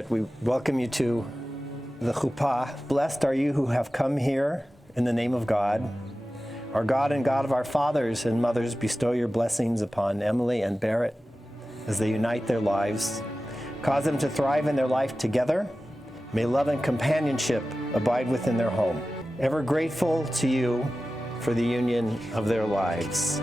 Barrett, we welcome you to the chuppah. Blessed are you who have come here in the name of God. Our God and God of our fathers and mothers, bestow your blessings upon Emily and Barrett as they unite their lives. Cause them to thrive in their life together. May love and companionship abide within their home. Ever grateful to you for the union of their lives.